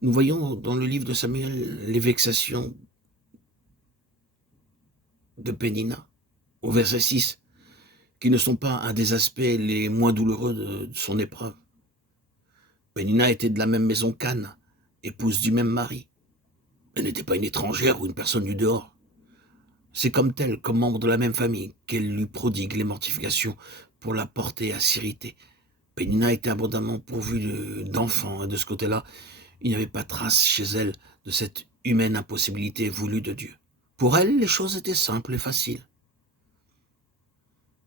Nous voyons dans le livre de Samuel les vexations de Pénina, au verset 6, qui ne sont pas un des aspects les moins douloureux de son épreuve. Pénina était de la même maison qu'Anne, épouse du même mari. Elle n'était pas une étrangère ou une personne du dehors. C'est comme telle, comme membre de la même famille, qu'elle lui prodigue les mortifications pour la porter à s'irriter. Pénina était abondamment pourvue d'enfants, et de ce côté-là, il n'y avait pas trace chez elle de cette humaine impossibilité voulue de Dieu. Pour elle, les choses étaient simples et faciles.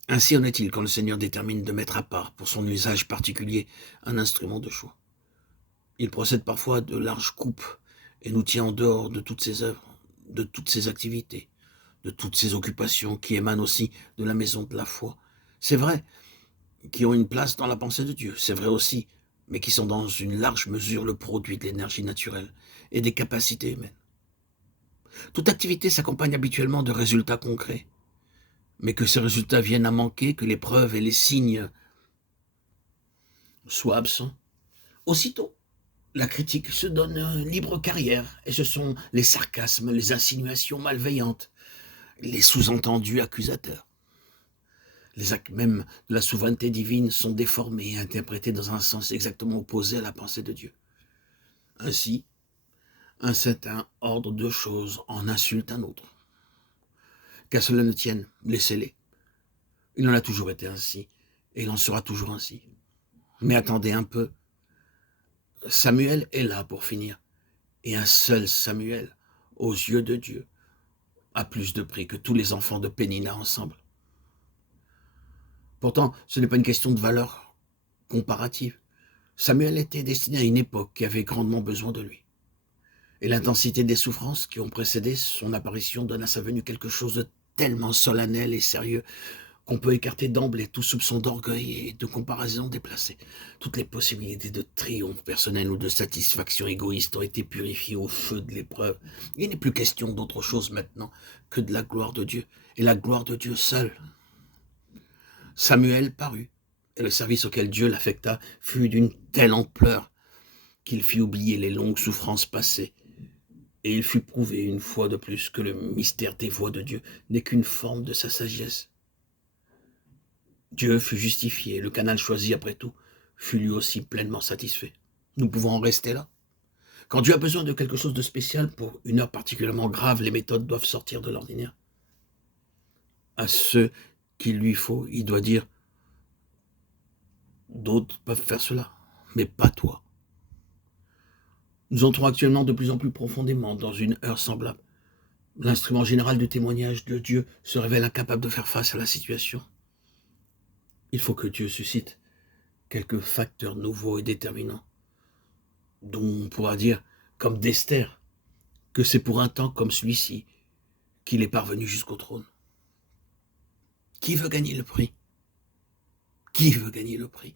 Ainsi en est-il quand le Seigneur détermine de mettre à part, pour son usage particulier, un instrument de choix. Il procède parfois à de larges coupes et nous tient en dehors de toutes ses œuvres, de toutes ses activités, de toutes ses occupations qui émanent aussi de la maison de la foi. C'est vrai, qui ont une place dans la pensée de Dieu, c'est vrai aussi, mais qui sont dans une large mesure le produit de l'énergie naturelle et des capacités humaines. Toute activité s'accompagne habituellement de résultats concrets, mais que ces résultats viennent à manquer, que les preuves et les signes soient absents. Aussitôt, la critique se donne libre carrière, et ce sont les sarcasmes, les insinuations malveillantes, les sous-entendus accusateurs. Les actes même de la souveraineté divine sont déformés et interprétés dans un sens exactement opposé à la pensée de Dieu. Ainsi, un certain ordre de choses en insulte un autre. Qu'à cela ne tienne, laissez-les. Il en a toujours été ainsi, et il en sera toujours ainsi. Mais attendez un peu, Samuel est là pour finir, et un seul Samuel, aux yeux de Dieu, a plus de prix que tous les enfants de Pénina ensemble. Pourtant, ce n'est pas une question de valeur comparative. Samuel était destiné à une époque qui avait grandement besoin de lui. Et l'intensité des souffrances qui ont précédé son apparition donne à sa venue quelque chose de tellement solennel et sérieux qu'on peut écarter d'emblée tout soupçon d'orgueil et de comparaison déplacée. Toutes les possibilités de triomphe personnel ou de satisfaction égoïste ont été purifiées au feu de l'épreuve. Il n'est plus question d'autre chose maintenant que de la gloire de Dieu, et la gloire de Dieu seule. Samuel parut, et le service auquel Dieu l'affecta fut d'une telle ampleur qu'il fit oublier les longues souffrances passées, et il fut prouvé une fois de plus que le mystère des voies de Dieu n'est qu'une forme de sa sagesse. Dieu fut justifié, le canal choisi après tout fut lui aussi pleinement satisfait. Nous pouvons en rester là. Quand Dieu a besoin de quelque chose de spécial pour une heure particulièrement grave, les méthodes doivent sortir de l'ordinaire. À ceux qu'il lui faut, il doit dire: d'autres peuvent faire cela, mais pas toi. Nous entrons actuellement de plus en plus profondément dans une heure semblable. L'instrument général de témoignage de Dieu se révèle incapable de faire face à la situation. Il faut que Dieu suscite quelques facteurs nouveaux et déterminants, dont on pourra dire, comme d'Esther, que c'est pour un temps comme celui-ci qu'il est parvenu jusqu'au trône. Qui veut gagner le prix? Qui veut gagner le prix?